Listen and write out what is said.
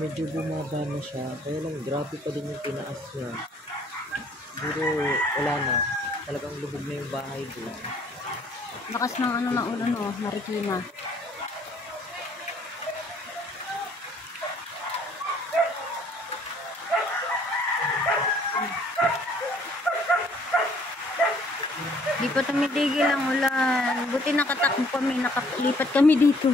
medyo bumaba na siya. Kaya lang grabe pa din yung tinaas niya. Siguro wala na. Talagang lubog na yung bahay doon. Lakas ng ano na ulan, no, Marikina. Di pa tumitigil ang ulan. Buti nakatakbo kami, nakalipat kami dito.